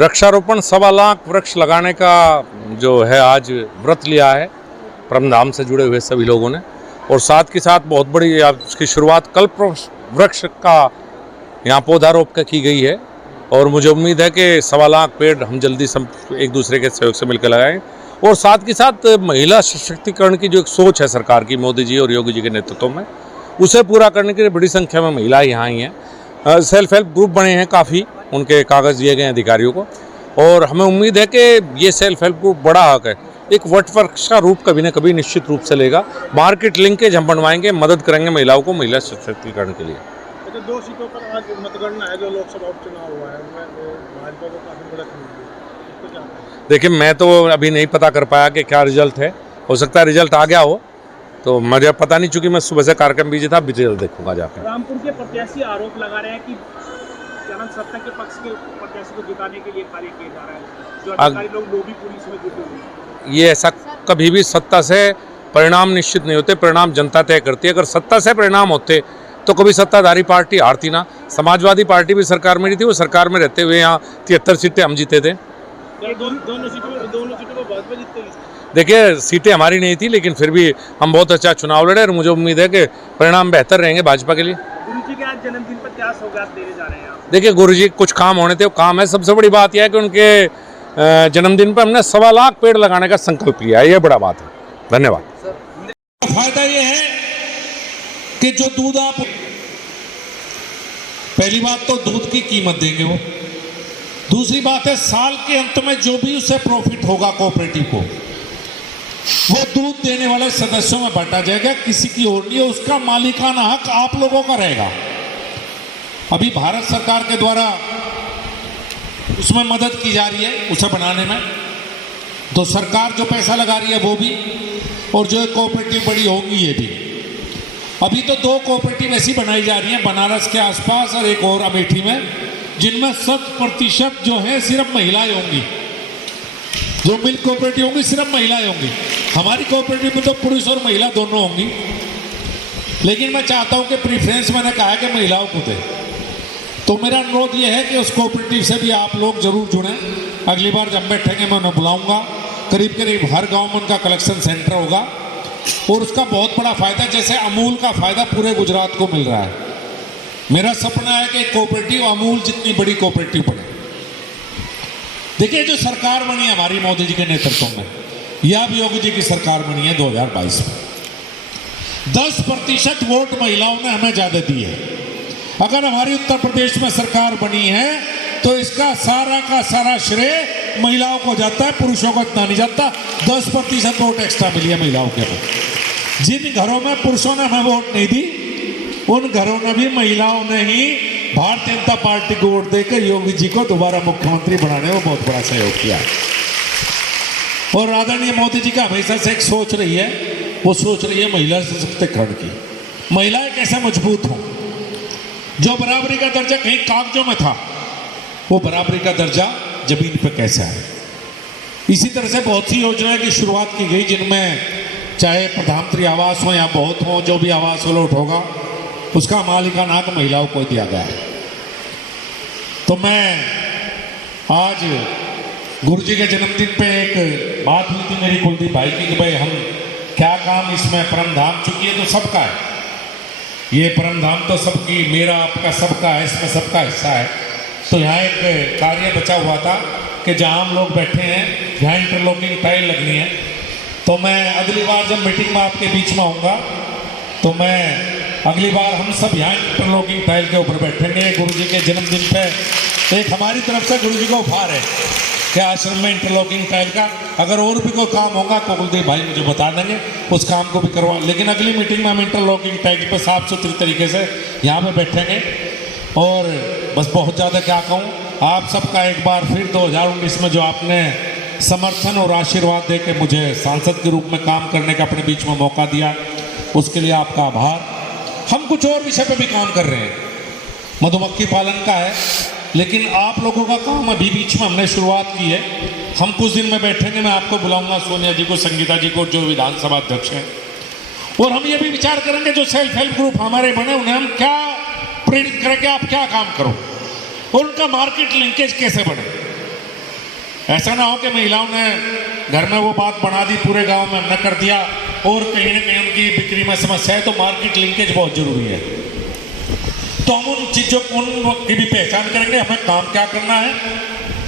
वृक्षारोपण 1.25 वृक्ष लगाने का जो है आज व्रत लिया है परमधाम से जुड़े हुए सभी लोगों ने, और साथ के साथ बहुत बड़ी उसकी शुरुआत कल्प वृक्ष का यहाँ पौधारोप की गई है। और मुझे उम्मीद है कि 1.25 पेड़ हम जल्दी एक दूसरे के सहयोग से मिलकर लगाएं। और साथ के साथ महिला सशक्तिकरण की जो एक सोच है सरकार की, मोदी जी और योगी जी के नेतृत्व में, उसे पूरा करने के लिए बड़ी संख्या में महिलाएं यहाँ आई हैं। सेल्फ हेल्प ग्रुप बने हैं काफ़ी, उनके कागज़ दिए गए हैं अधिकारियों को, और हमें उम्मीद है कि ये सेल्फ हेल्प ग्रुप बड़ा हक है, एक वट वृक्ष का रूप कभी न कभी निश्चित रूप से लेगा। मार्केट लिंकेज हम बनवाएंगे, मदद करेंगे महिलाओं को महिला सशक्तिकरण के लिए। तो 2 सीटों पर आज मतगणना है, जो लोकसभा उपचुनाव हुआ है उनमें भाजपा को काफ़ी बढ़त मिली है, इसको क्या कहें? देखिए, मैं तो अभी नहीं पता कर पाया कि क्या रिजल्ट है, हो सकता है रिजल्ट आ गया हो, तो मुझे पता नहीं, चूंकि मैं सुबह से कार्यक्रम बिजी था, रिजल्ट देखूंगा जाकर। रामपुर के प्रत्याशी आरोप लगा रहे हैं कि सत्ता के पक्ष के प्रत्याशी को जिताने के लिए कार्य किया जा रहा है, जो अधिकारी लोग लोभी पुलिस में जुटे हुए हैं। ये ऐसा कभी भी सत्ता से परिणाम निश्चित नहीं होते, परिणाम जनता तय करती है। अगर सत्ता से परिणाम होते तो कभी सत्ताधारी पार्टी हारती ना। समाजवादी पार्टी भी सरकार में नहीं थी, वो सरकार में रहते हुए यहाँ 73 सीटें हम जीते थे। दोनों सीटों को भाजपा जीतेगी। देखिए, सीटें हमारी नहीं थी, लेकिन फिर भी हम बहुत अच्छा चुनाव लड़े और मुझे उम्मीद है कि परिणाम बेहतर रहेंगे भाजपा के लिए। गुरु जी के आज जन्मदिन पर क्या सौगात देने जा रहे हैं आप? देखिए, गुरु जी कुछ काम होने थे, वो काम है। सबसे बड़ी बात यह है कि उनके जन्मदिन पर हमने 1.25 पेड़ लगाने का संकल्प लिया है, ये बड़ा बात है। धन्यवाद। फायदा ये है कि जो दूध आप, पहली बात तो दूध की कीमत देंगे वो, दूसरी बात है साल के अंत में जो भी उसे प्रॉफिट होगा कोऑपरेटिव को, वो दूध देने वाले सदस्यों में बांटा जाएगा, किसी की और नहीं, उसका मालिकाना हक आप लोगों का रहेगा। अभी भारत सरकार के द्वारा उसमें मदद की जा रही है, उसे बनाने में, तो सरकार जो पैसा लगा रही है वो भी, और जो कोऑपरेटिव बड़ी होगी ये भी। अभी तो 2 कोऑपरेटिव ऐसी बनाई जा रही हैं बनारस के आसपास और एक और अमेठी में, जिनमें 100% जो है सिर्फ महिलाएं होंगी। जो मिल्क कोऑपरेटिव होंगी सिर्फ महिलाएं होंगी। हमारी कोऑपरेटिव में तो पुरुष और महिला दोनों होंगी, लेकिन मैं चाहता हूं कि प्रीफ्रेंस मैंने कहा है कि महिलाओं को दे। तो मेरा अनुरोध ये है कि उस कोऑपरेटिव से भी आप लोग जरूर जुड़ें। अगली बार जब बैठेंगे मैं उन्हें बुलाऊंगा, करीब करीब हर गांव में उनका कलेक्शन सेंटर होगा, और उसका बहुत बड़ा फायदा, जैसे अमूल का फायदा पूरे गुजरात को मिल रहा है। मेरा सपना है कि कोऑपरेटिव अमूल जितनी बड़ी कोऑपरेटिव बने। देखिए, जो सरकार बनी है हमारी मोदी जी के नेतृत्व में, या भी योगी जी की सरकार बनी है 2022 में, 10% वोट महिलाओं ने हमें ज्यादा दी है। अगर हमारी उत्तर प्रदेश में सरकार बनी है तो इसका सारा का सारा श्रेय महिलाओं को जाता है, पुरुषों को इतना नहीं जाता। 10% वोट एक्स्ट्रा मिली है महिलाओं के। जिन घरों में पुरुषों ने हमें वोट नहीं दी, उन घरों में भी महिलाओं ने ही भारतीय जनता पार्टी को वोट देकर योगी जी को दोबारा मुख्यमंत्री बनाने में बहुत बड़ा सहयोग किया। और आदरणीय मोदी जी का हमेशा से एक सोच रही है, वो सोच रही है महिला सशक्तिकरण की। महिलाएं कैसे मजबूत हों, जो बराबरी का दर्जा कहीं कागजों में था, वो बराबरी का दर्जा जमीन पर कैसे आए। इसी तरह से बहुत सी योजनाएं की शुरुआत की गई, जिनमें चाहे प्रधानमंत्री आवास हो या बहुत हो, जो भी आवास अलॉट होगा उसका मालिकाना हक महिलाओं को दिया गया है। तो मैं आज गुरु जी के जन्मदिन पे एक बात हुई थी मेरी कुलदीप भाई की कि भाई हम क्या काम इसमें परम धाम, चुकी है तो सबका है, ये परम धाम तो सबकी, मेरा आपका सबका है, इसमें सबका हिस्सा है। तो यहाँ एक कार्य बचा हुआ था कि जहाँ हम लोग बैठे हैं यहाँ इंटरलॉकिंग टाइल लगनी है। तो मैं अगली बार जब मीटिंग में आपके बीच में आऊँगा तो मैं अगली बार हम सब यहाँ इंटरलॉकिंग टाइल के ऊपर बैठेंगे। गुरु जी के जन्मदिन पे एक हमारी तरफ से गुरु जी को उपहार है कि आश्रम में इंटरलॉकिंग टाइल का, अगर और भी कोई काम होगा तो कुलदीप भाई मुझे बता देंगे, उस काम को भी करवा। लेकिन अगली मीटिंग में हम इंटरलॉकिंग टाइल पर साफ सुथरी तरीके से यहाँ पे बैठेंगे। और बस बहुत ज़्यादा क्या कहूँ, आप सबका एक बार फिर 2019 में जो आपने समर्थन और आशीर्वाद दे के मुझे सांसद के रूप में काम करने का अपने बीच में मौका दिया, उसके लिए आपका आभार। हम कुछ और विषय पे भी काम कर रहे हैं, मधुमक्खी पालन का है, लेकिन आप लोगों का काम अभी बीच में हमने शुरुआत की है। हम कुछ दिन में बैठेंगे, मैं आपको बुलाऊंगा, सोनिया जी को, संगीता जी को, जो विधानसभा अध्यक्ष हैं, और हम ये भी विचार करेंगे जो सेल्फ हेल्प ग्रुप हमारे बने उन्हें हम क्या प्रेरित करें कि आप क्या काम करो, और उनका मार्केट लिंकेज कैसे बने। ऐसा ना हो कि महिलाओं ने घर में वो बात बना दी, पूरे गांव में हमने कर दिया और कहीं ना कहीं उनकी बिक्री में समस्या है। तो मार्केट लिंकेज बहुत जरूरी है। तो हम उन चीज़ों की भी पहचान करेंगे, हमें काम क्या करना है,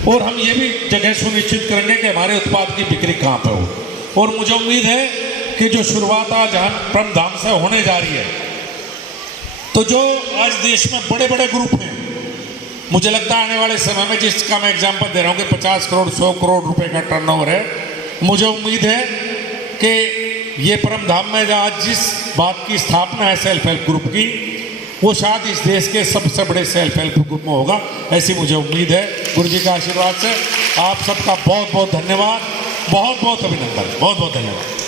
और हम ये भी जगह सुनिश्चित करेंगे कि हमारे उत्पाद की बिक्री कहाँ पर हो। और मुझे उम्मीद है कि जो शुरुआत आज परमधाम से होने जा रही है, तो जो आज देश में बड़े बड़े ग्रुप हैं, मुझे लगता है आने वाले समय में, जिसका मैं एग्जांपल दे रहा हूँ कि 50 करोड़ 100 करोड़ रुपए का टर्नओवर है, मुझे उम्मीद है कि ये परमधाम में आज जिस बात की स्थापना है सेल्फ हेल्प ग्रुप की, वो शायद इस देश के सबसे बड़े सेल्फ हेल्प ग्रुप में होगा, ऐसी मुझे उम्मीद है। गुरु जी का आशीर्वाद से आप सबका बहुत बहुत धन्यवाद, बहुत बहुत अभिनंदन, बहुत बहुत धन्यवाद।